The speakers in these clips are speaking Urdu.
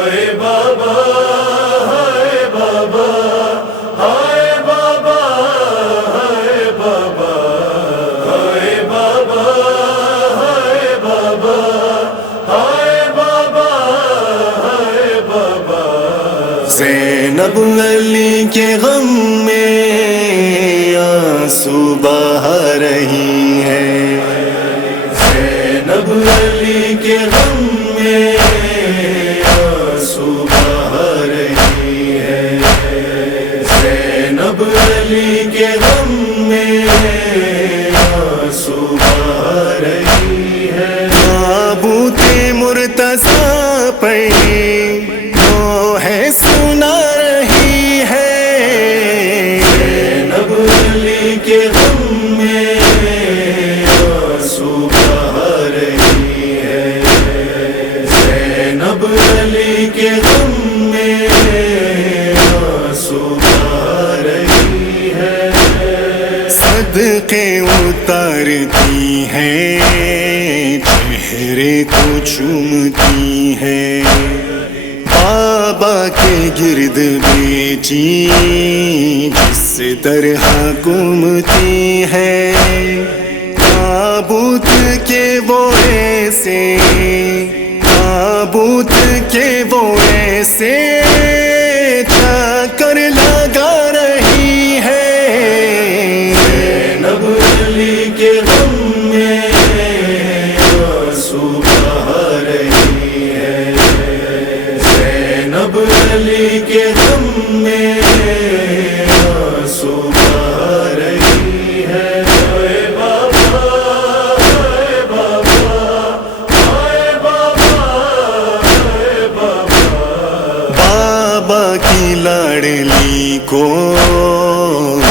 ہائے بابا ہائے بابا ہائے بابا ہائے بابا ہائے بابا ہائے بابا ہائے بابا ہائے بابا زینب علی کے غم میں آنسو بہا رہی ہے، زینب علی کے غم میں آنسو بہا رہی ہے، زینب علی کے غم میں آنسو بہا رہی ہے۔ تابوت مرتضیٰ پر ہے سنا رہی ہے، زینب علی کے غم میں آنسو بہا رہی ہے، زینب علی کے غم میں آنسو بہا رہی ہے۔ صدقے اتارتی ہے، چہرے کو چومتی ہے، بابا کے گرد بیٹی جس طرح گھومتی ہے، تابوت کے وہ ایسے، تابوت کے وہ ایسے چکر لگا رہی ہے، زینب علی کے غم میں آنسو بہا رہی ہے، زینب علی کے غم میں آنسو بہا رہی ہے۔ ہائے بابا ہائے بابا ہائے بابا ہائے بابا بابا کی لاڈلی کو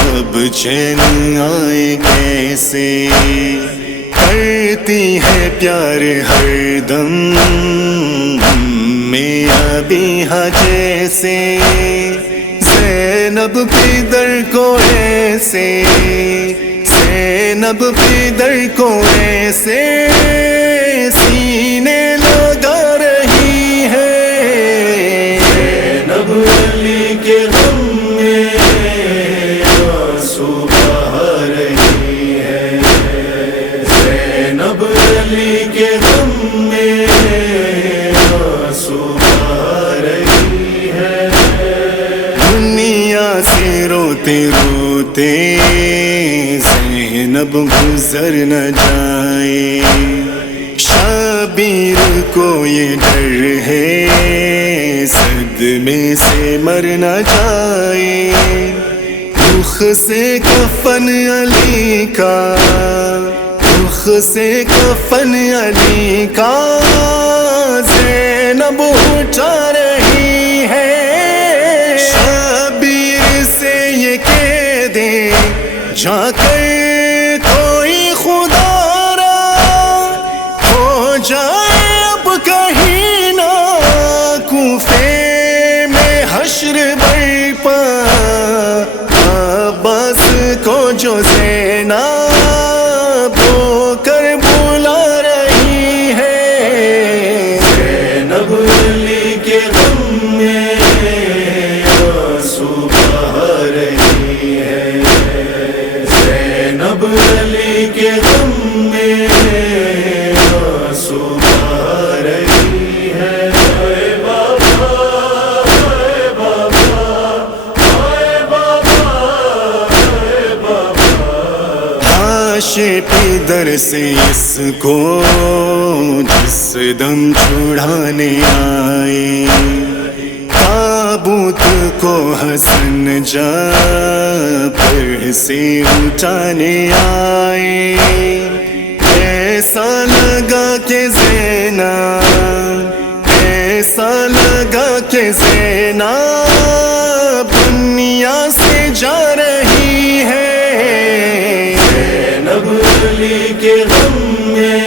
اب چین آئے کیسے، کرتی ہے پیار ہر دم میاں بیہا جیسے، زینب پیدر کو ایسے، زینب پیدر کو ایسے سینے لگا رہی ہے، زینب علی کے غم میں آنسو بہا رہی ہے، زینب علی کے غم میں آنسو بہا رہی ہے۔ دنیا سے روتے روتے زینب گزر نہ جائے، شبیر کو یہ ڈر ہے صدمے سے مر نہ جائے، رخ سے کفن علی کا، رخ سے کفن علی کا زینب اٹھا رہی ہے، شبیر سے یہ کہہ دے جا کر کوئی خدا را ہو جائے اب کہیں نہ، کوفے میں حشر برپا، عباس کو جو زینب ہو کر بلا رہی ہے، زینب علی کے غم میں آنسو بہا رہی ہے، زینب علی کے غم میں آنسو بہا رہی ہے۔ ہائے بابا ہائے بابا ہائے بابا ہائے بابا لاش پیدر سے اس کو جس دم چھڑانے آئے، تابوت کو حسن جعفر سے اٹھانے آئے، ایسا لگا کہ زینب، ایسا لگا کہ زینب دنیا سے جا رہی ہے، زینب علی کے غم میں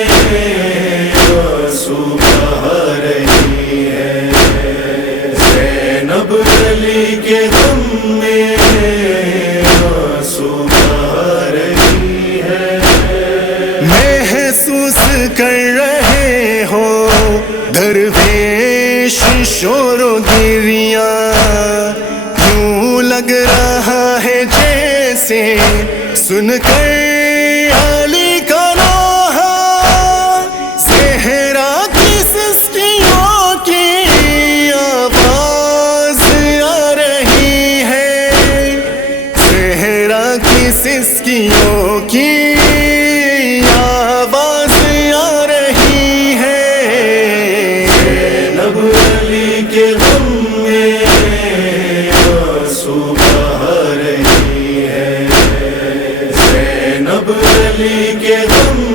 آنسو بہا رہی ہے، زینب علی کے غم میں آنسو بہا رہی ہے۔ محسوس کر رہے ہو درویش شور و گریاں، یوں لگ رہا ہے جیسے سن کر علی کا نوحہ زہرا کی سسکیوں کی آواز آ رہی ہے، زہرا کی سسکیوں کی آواز آ رہی ہے، زینب علی کے غم میں آنسو بہا رہی ہے، زینب علی کے غم